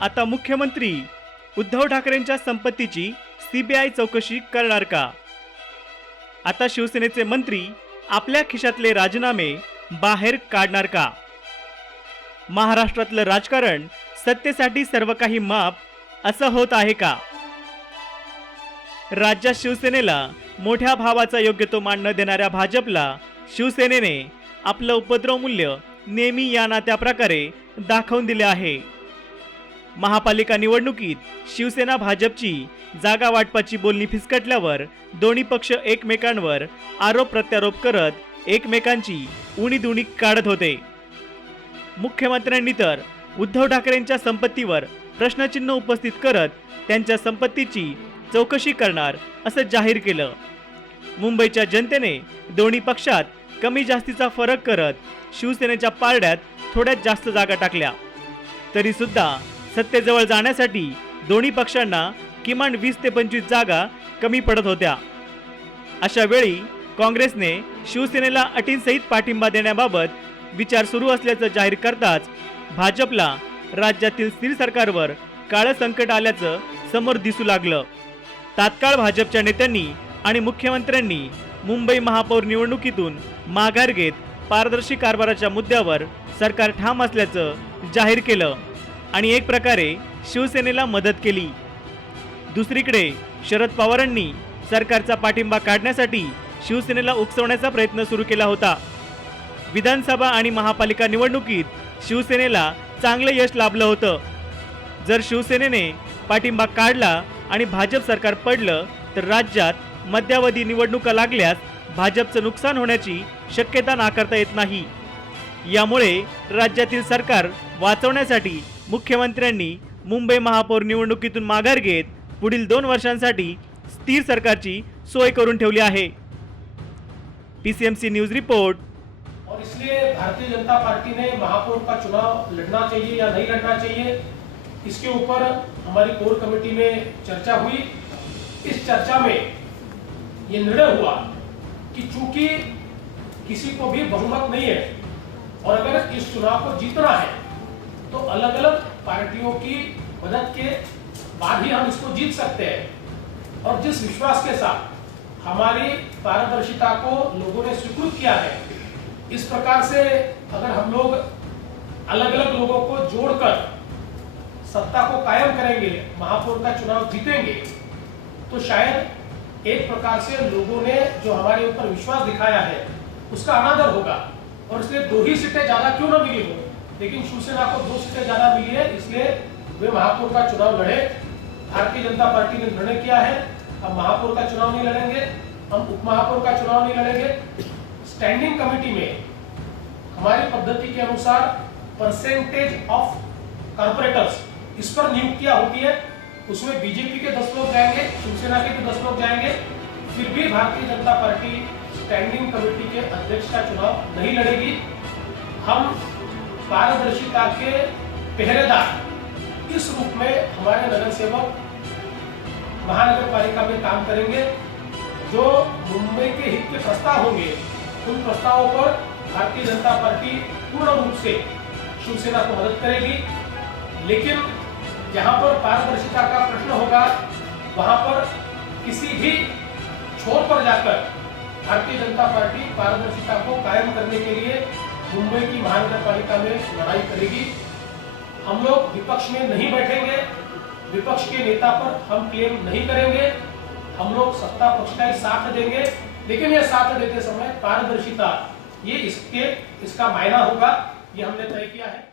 आता मुख्यमंत्री उद्धव ठाकरेंच्या संपत्तीची सीबीआय चौकशी करणार का? आता शिवसेनेचे मंत्री आपल्या खिशातले राजीनामे बाहेर काढणार का? महाराष्ट्रातलं राजकारण सत्तेसाठी सर्व काही माप असं होत आहे का? राज्यात शिवसेनेला मोठ्या भावाचा योग्य तो मान न देणाऱ्या भाजपला शिवसेनेने आपलं उपद्रव मूल्य नेहमी या ना त्या प्रकारे दाखवून दिले आहे. महापालिका निवडणुकीत शिवसेना भाजपची जागा वाटपाची बोलणी फिसकटल्यावर दोन्ही पक्ष एकमेकांवर आरोप प्रत्यारोप करत एकमेकांची उणीधुणी काढत होते. मुख्यमंत्र्यांनी तर उद्धव ठाकरेंच्या संपत्तीवर प्रश्नचिन्ह उपस्थित करत त्यांच्या संपत्तीची चौकशी करणार असं जाहीर केलं. मुंबईच्या जनतेने दोन्ही पक्षात कमी जास्तीचा फरक करत शिवसेनेच्या पारड्यात थोड्यात जास्त जागा टाकल्या. तरी सुद्धा सत्तेजवळ जाण्यासाठी दोन्ही पक्षांना किमान 20 ते 25 जागा कमी पडत होत्या. अशा वेळी काँग्रेसने शिवसेनेला अटींसहित पाठिंबा देण्याबाबत विचार सुरू असल्याचं जाहीर करताच भाजपला राज्यातील स्थिर सरकारवर काळं संकट आल्याचं समोर दिसू लागलं. तात्काळ भाजपच्या नेत्यांनी आणि मुख्यमंत्र्यांनी मुंबई महापौर निवडणुकीतून माघार घेत पारदर्शी कारभाराच्या मुद्द्यावर सरकार ठाम असल्याचं जाहीर केलं आणि एक प्रकारे शिवसेनेला मदत केली. दुसरीकडे शरद पवारांनी सरकारचा पाठिंबा काढण्यासाठी शिवसेनेला उकसवण्याचा प्रयत्न सुरू केला होता. विधानसभा आणि महापालिका निवडणुकीत शिवसेनेला चांगलं यश लाभलं होतं. जर शिवसेनेने पाठिंबा काढला आणि भाजप सरकार पडलं तर राज्यात मध्यावधी निवडणुका लागल्यास भाजपचं नुकसान होण्याची शक्यता नाकारता येत नाही. यामुळे राज्यातील सरकार वाचवण्यासाठी मुख्यमंत्र्यांनी मुंबई महापौर निवडणुकीतून माघार घेत पुढील 2 वर्षांसाठी स्थिर सरकारची सोय करून ठेवली आहे. PCMC news report. और इसलिए भारतीय जनता पार्टी ने महापौर का चुनाव लड़ना चाहिए या नहीं लड़ना चाहिए, इसके ऊपर हमारी कोर कमेटी में चर्चा हुई. इस चर्चा में ये निर्णय हुआ कि चूंकि किसी को भी बहुमत नहीं है और अगर इस चुनाव को जीतना है तो अलग अलग पार्टियों की मदद के बाद ही हम इसको जीत सकते हैं. और जिस विश्वास के साथ हमारी पारदर्शिता को लोगों ने स्वीकृत किया है, इस प्रकार से अगर हम लोग अलग अलग लोगों को जोड़कर सत्ता को कायम करेंगे, महापौर का चुनाव जीतेंगे, तो शायद एक प्रकार से लोगों ने जो हमारे ऊपर विश्वास दिखाया है उसका अनादर होगा. और इसलिए 2 ही सीटें ज्यादा क्यों न मिली हो, लेकिन शिवसेना को 2 सीटें ज्यादा मिली है, इसलिए वे महापौर का चुनाव लड़े. भारतीय जनता पार्टी ने निर्णय किया है हम महापौर का चुनाव नहीं लड़ेंगे, हम उप महापौर का चुनाव नहीं लड़ेंगे. स्टैंडिंग कमेटी में हमारी पद्धति के अनुसार परसेंटेज ऑफ कॉर्पोरेटर्स इस पर नियुक्तियां होती है. उसमें बीजेपी के 10 लोग जाएंगे, शिवसेना के भी 10 लोग जाएंगे. फिर भी Bharatiya Janata party standing committee के अध्यक्ष का चुनाव नहीं लड़ेगी. हम पारदर्शिता के पहरेदार इस रूप में हमारे नगर सेवक महानगर पालिका में काम करेंगे. जो मुंबई के हित के प्रस्ताव होंगे उन प्रस्तावों पर भारतीय जनता पार्टी पूर्ण रूप से शिवसेना को मदद करेगी. लेकिन जहां पर पारदर्शिता का प्रश्न होगा वहां पर किसी भी छोर पर जाकर भारतीय जनता पार्टी पारदर्शिता को कायम करने के लिए मुंबई की महानगर पालिका में लड़ाई करेगी. हम लोग विपक्ष में नहीं बैठेंगे, विपक्ष के नेता पर हम क्लेम नहीं करेंगे. हम लोग सत्ता पक्ष का ही साथ देंगे, लेकिन यह साथ देते समय पारदर्शिता ये इसका मायना होगा, ये हमने तय किया है.